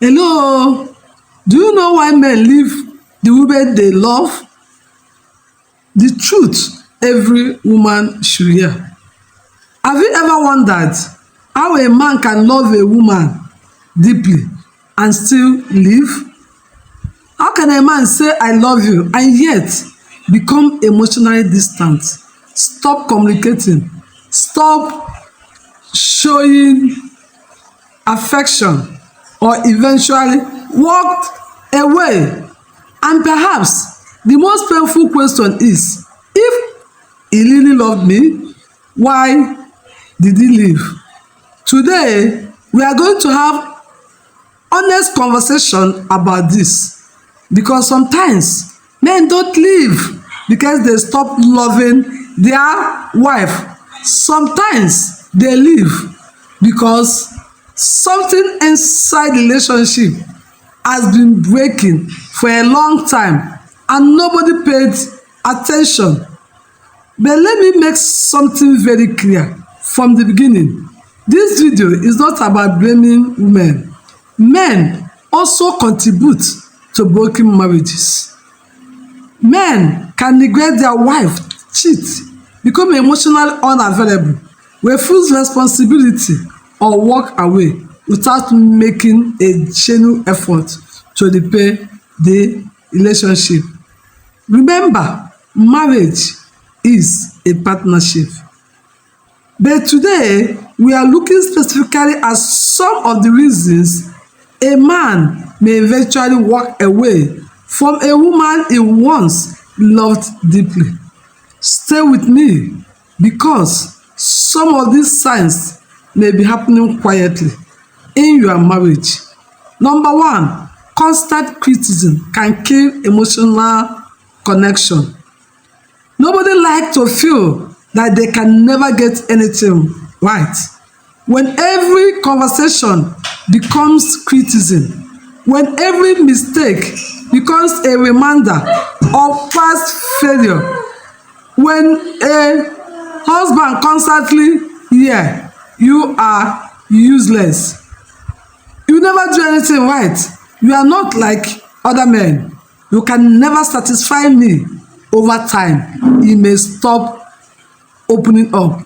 Hello, do you know why men leave the women they love? The truth every woman should hear. Have you ever wondered how a man can love a woman deeply and still leave? How can a man say I love you and yet become emotionally distant, stop communicating, stop showing affection, or eventually walked away? And perhaps the most painful question is, if he really loved me, why did he leave? Today, we are going to have honest conversation about this, because sometimes men don't leave because they stop loving their wife. Sometimes they leave because something inside the relationship has been breaking for a long time and nobody paid attention. But let me make something very clear from the beginning. This video is not about blaming women. Men also contribute to broken marriages. Men can neglect their wife, cheat, become emotionally unavailable, refuse responsibility, or walk away without making a genuine effort to repair the relationship. Remember, marriage is a partnership. But today, we are looking specifically at some of the reasons a man may eventually walk away from a woman he once loved deeply. Stay with me, because some of these signs may be happening quietly in your marriage. Number one, constant criticism can kill emotional connection. Nobody likes to feel that they can never get anything right. When every conversation becomes criticism, when every mistake becomes a reminder of past failure, when a husband constantly hear you are useless, you never do anything right, you are not like other men, you can never satisfy me, over time he may stop opening up.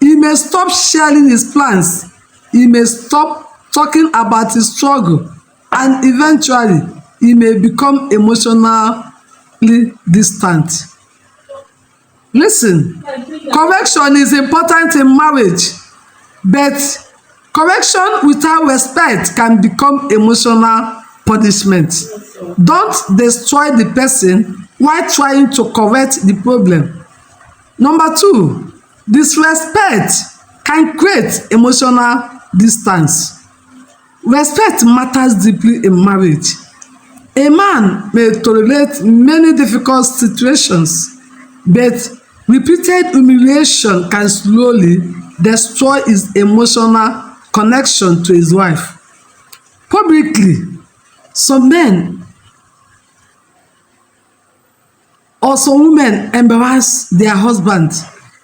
He may stop sharing his plans. He may stop talking about his struggle. And eventually, he may become emotionally distant. Listen, correction is important in marriage, but correction without respect can become emotional punishment. Don't destroy the person while trying to correct the problem. Number two, disrespect can create emotional distance. Respect matters deeply in marriage. A man may tolerate many difficult situations, but repeated humiliation can slowly destroy his emotional connection to his wife. Publicly, some men or some women embarrass their husband,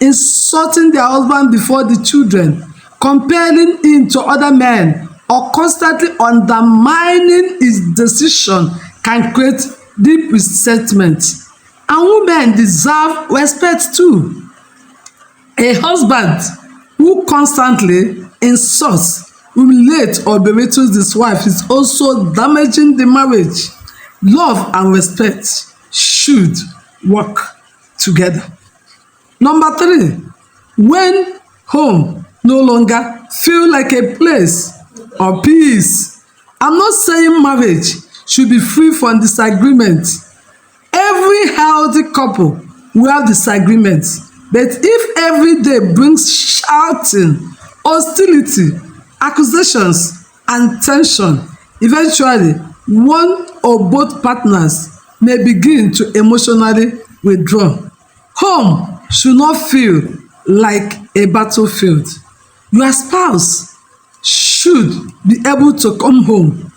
insulting their husband before the children, comparing him to other men, or constantly undermining his decision can create deep resentment. And women deserve respect too. A husband who constantly insults, humiliates, or belittles his wife is also damaging the marriage. Love and respect should work together. Number three, when home no longer feel like a place of peace. I'm not saying marriage should be free from disagreement. Every healthy couple will have disagreements, but if every day brings shouting, hostility, accusations, and tension, eventually one or both partners may begin to emotionally withdraw. Home should not feel like a battlefield. Your spouse should be able to come home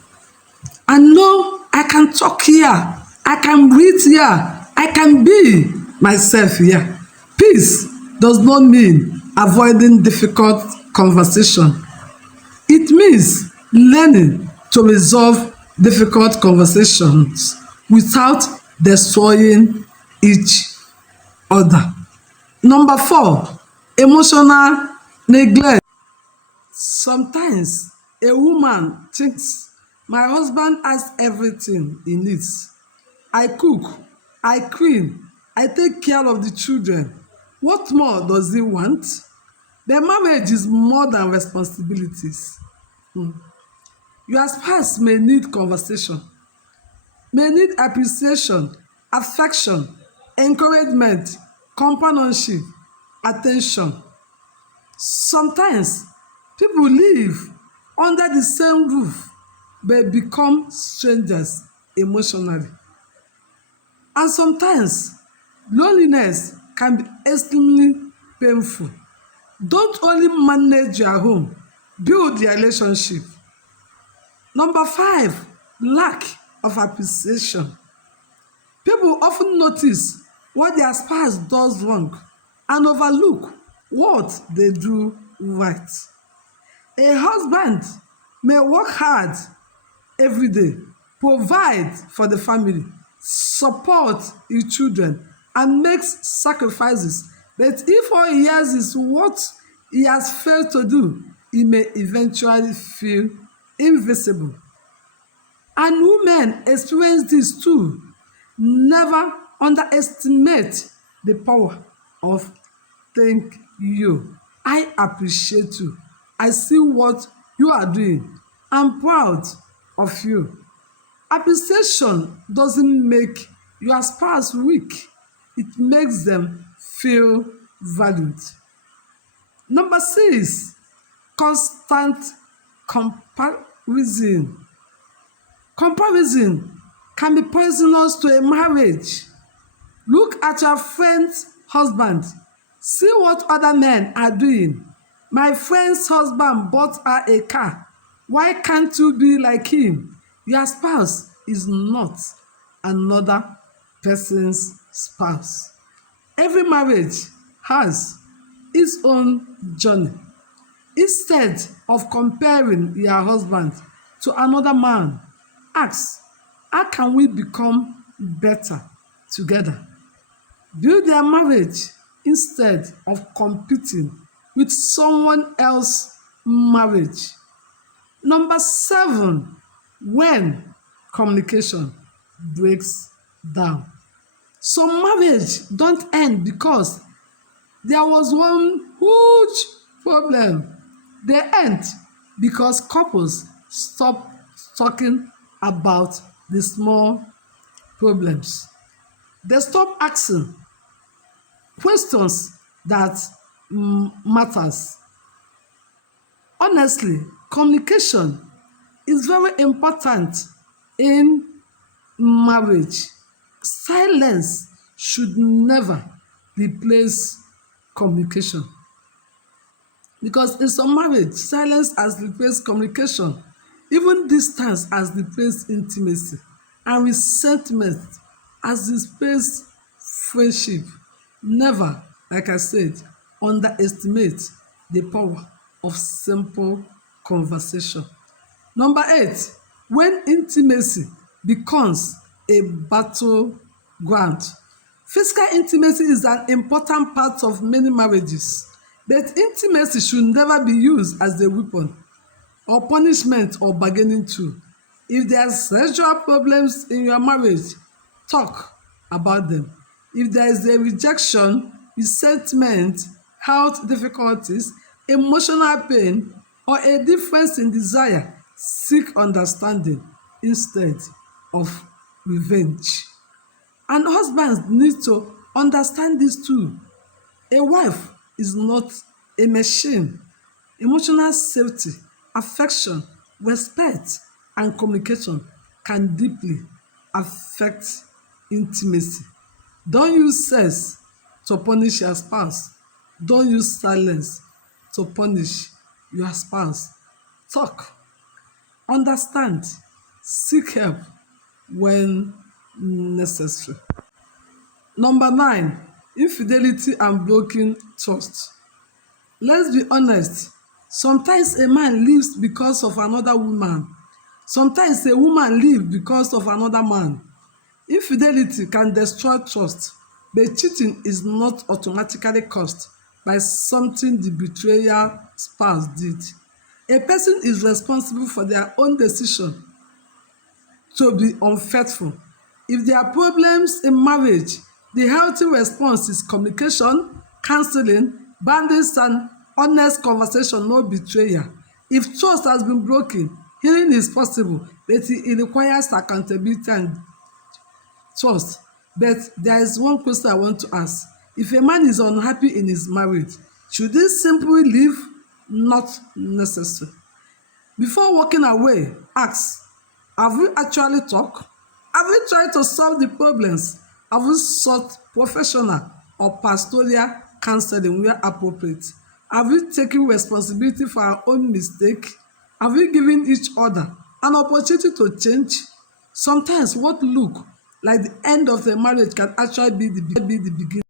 and know, I can talk here, I can breathe here, I can be myself here. Peace does not mean avoiding difficult conversation. It means learning to resolve difficult conversations without destroying each other. Number 4, emotional neglect. Sometimes a woman thinks my husband has everything he needs. I cook, I clean, I take care of the children. What more does he want? The marriage is more than responsibilities. Your spouse may need conversation, may need appreciation, affection, encouragement, companionship, attention. Sometimes people live under the same roof but become strangers emotionally. And sometimes loneliness can be extremely painful. Don't only manage your home, build your relationship. Number 5, lack of appreciation. People often notice what their spouse does wrong and overlook what they do right. A husband may work hard every day, provide for the family, support his children, and makes sacrifices. But if all he has is what he has failed to do, he may eventually feel invisible. And women experience this too. Never underestimate the power of thank you. I appreciate you. I see what you are doing. I'm proud of you. Appreciation doesn't make your spouse weak. It makes them feel valued. Number 6, constant comparison. Comparison can be poisonous to a marriage. Look at your friend's husband. See what other men are doing. My friend's husband bought her a car. Why can't you be like him? Your spouse is not another person's spouse. Every marriage has its own journey. Instead of comparing your husband to another man, ask, how can we become better together? Build their marriage instead of competing with someone else's marriage. Number 7, when communication breaks down. Some marriage don't end because there was one huge problem. They end because couples stop talking about the small problems. They stop asking questions that matters. Honestly, communication is very important in marriage. Silence should never replace communication, because in some marriage silence has replaced communication. Even distance has replaced intimacy, and resentment has replaced friendship. Never, like I said, underestimate the power of simple conversation. Number 8, when intimacy becomes a battleground. Physical intimacy is an important part of many marriages, but intimacy should never be used as a weapon or punishment or bargaining tool. If there are sexual problems in your marriage, talk about them. If there is a rejection, resentment, health difficulties, emotional pain, or a difference in desire, seek understanding instead of revenge. And husbands need to understand this too. A wife is not a machine. Emotional safety, affection, respect, and communication can deeply affect intimacy. Don't use sex to punish your spouse. Don't use silence to punish your spouse. Talk, understand, seek help when necessary. Number 9, infidelity and broken trust. Let's be honest, sometimes a man leaves because of another woman. Sometimes a woman leave because of another man. Infidelity can destroy trust, but cheating is not automatically caused by something the betrayal spouse did. A person is responsible for their own decision to be unfaithful. If there are problems in marriage, the healthy response is communication, counseling, boundaries and honest conversation, no betrayal. If trust has been broken, healing is possible, but it requires accountability and trust. But there is one question I want to ask. If a man is unhappy in his marriage, should he simply leave? Not necessary. Before walking away, ask, have we actually talked? Have we tried to solve the problems? Have we sought professional or pastoral counseling where appropriate? Have we taken responsibility for our own mistake? Have we given each other an opportunity to change? Sometimes what look like the end of the marriage can actually be the beginning.